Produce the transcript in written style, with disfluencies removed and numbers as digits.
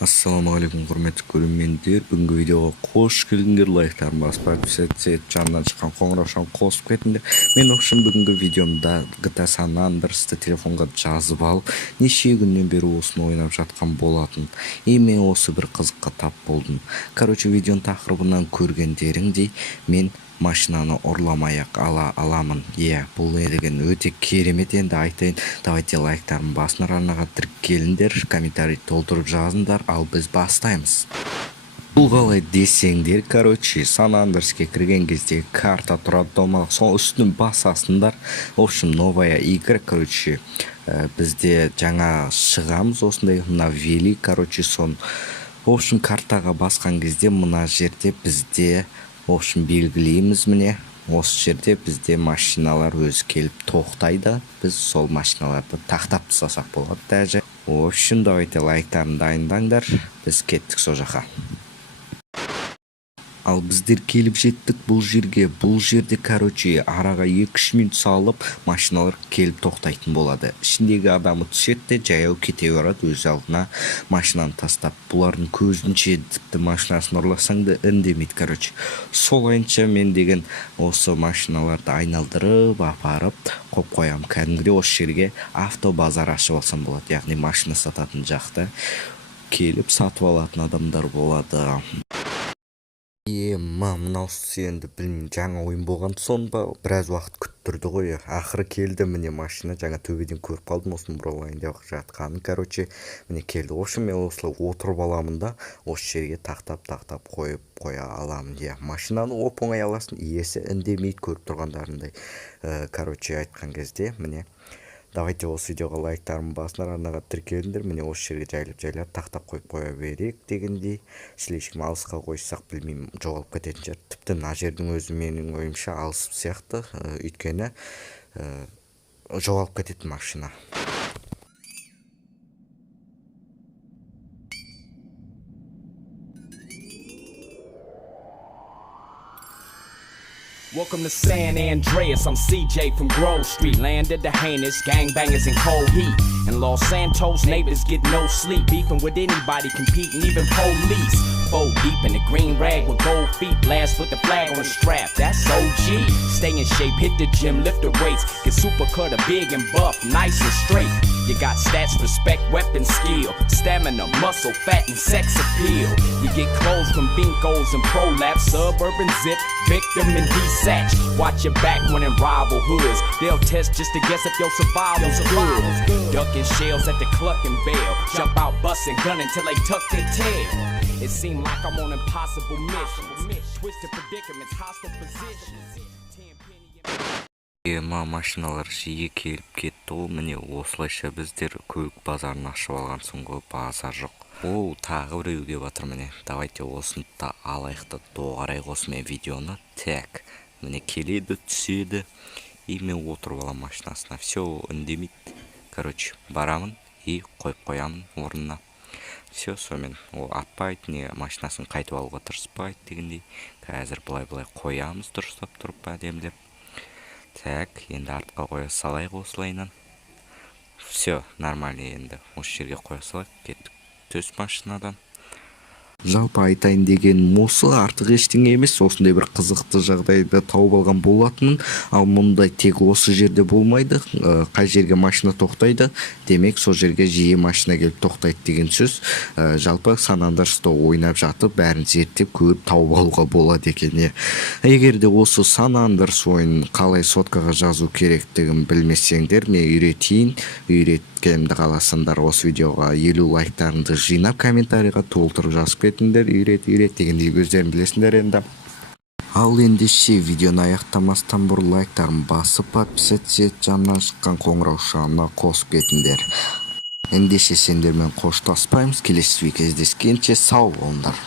Assalamu alaikum құрметті көрермендер. Бүгінгі видеоға қош келдіңдер. Лайктарын басып подписаться етіп, жанынан шыққан қоңыраушаны қосып кетіңдер. Мен үшін бүгінгі видеомда GTA San Andreas'ты телефонға жазып алып, неше күннен бері осыны ойнап жатқан болатын. Мен осы бір қызыққа тап болдым. Видеоның тақырыбынан көргендеріңдей, мен машинаны ұрламай-ақ аламын. Бұл не деген өте керемет. Енді айтайын, давайте лайктарын басын арнаға тіркеліңдер, комментарий толтырып жазыңдар, ал біз бастаймыз. Бұл қалай десеңдер, Сан Андреаске кірген кезде карта тұрады домалақ, соң үстін басасыңдар. В общем, новая игра, бізде жаңа шығамыз осындай, мына вели, сон. В общем, картаға басқан кезде мына жерде бізде белгілейміз, міне осы жерде бізде машиналар өзі келіп тоқтайды. Біз сол машиналарды тақтап тастасақ болады даже. В общем, давайте лайктарын дайындаңдар, біз кеттік сол жаққа. Ал біздер келіп жеттік бұл жерге. Бұл жерде, араға 2-3 минут салып, машиналар келіп тоқтайтын болады. Ішіндегі адамы түседі де, жаяу кете барады өз алдына машинаны тастап. Бұлардың көзінше тіпті машинасын ұрласаң да үндемейді, Солайынша мен деген осы машиналарды айналдырып, апарып, қойып қоямын. Кәдімгідей осы жерге автобазар ашып алсам болады. Яғни машина сататын жақта келіп сатып алатын адамдар болады. Мынаусы енді білмеймін, жаңа ойын болған соң ба, біраз уақыт күттірді ғой. Ақыры келді, міне машина, жаңа төбеден көріп қалдым осыны бұралайын деп жатқанын. Міне келді. Осы мен осылай отырып аламын да, осы жерге тақтап қоя аламын. Машинаны оп-оңай аласың, иесі үндемейді көріп тұрғандарындай. Айтқан кезде, міне. Давайте осы видеоға лайктарын басынар, арнаға тіркеліңдер. Міне осы жерге жайлап тақтап қоя берек дегендей. Слишком алысқа қойсақ білмеймін, жоғалып кететін жер. Тіпті мына жердің өзі менің ойымша алыс сияқты, өйткені жоғалып кететін машина. Welcome to San Andreas, I'm CJ from Grove Street. Landed the heinous gangbangers in cold heat. In Los Santos, neighbors get no sleep. Beefing with anybody, competing, even police. Fold deep in the green rag with gold feet. Blast with the flag on the strap, that's OG. Stay in shape, hit the gym, lift the weights. Get super cut, big and buff, nice and straight. You got stats, respect, weapon, skill. Stamina, muscle, fat, and sex appeal. You get clothes from Binkos and Prolapse. Suburban zip, victim and desatch. Watch your back when in rival hoods. They'll test just to guess if your survival's good. Ducking shells at the Clucking Bell. Jump out, busting, gunning till they tuck their tail. It seemed like I'm on impossible missions. Twisted predicaments, hostile positions. Машиналар жиі келіп кетті. Міне осылайша біздер көлік базарын ашып алған соң базар жоқ. Тағы біреу келіп жатыр, міне. Давайте осыны да алайықты, доғарайық осымен видеоны. Так, міне келеді, түседі. Мен отырып алам машинасына. Все үндемейді. Барамын и қойып қоямын орнына. Все, сонымен атпайды, не машинасын қайтып алуға тырыспайды дегендей. Қазір былай қоямыз, дұрыстап тұрып әдемілеп. Так, енді артқа қоя салайық осылайынан. Все, нормально енді. Осы жерге қоя салайық, кеттік төс машинадан. Жалпы айтайын деген осы артық ештеңе емес, осындай бір қызықты жағдайда тауып алған болатынмын. Ал мұндай тек осы жерде болмайды, қай жерге машина тоқтайды, демек сол жерге жиі машина келіп тоқтайды деген сөз. Жалпы Сан Андреаста ойнап жатып, бәрін зерттеп көріп тауып алуға болады екен. Егер де осы Сан Андреас ойынын қалай соткаға жазу керектігін білмесеңдер, мен үйреткенімді қаласаңдар, осы видеоға 50 лайктарыңды жинап, комментарийға толтырып жазып кетіңдер, үйрет дегендей өздерін білесіңдер енді. Ал ендеше видеоны аяқтамастан бұрын лайктарын басып, подписаться етіп, жанынан шыққан қоңыраушаны қосып кетіңдер. Ендеше сендермен қоштаспаймыз, келесі кездескенше сау болыңдар.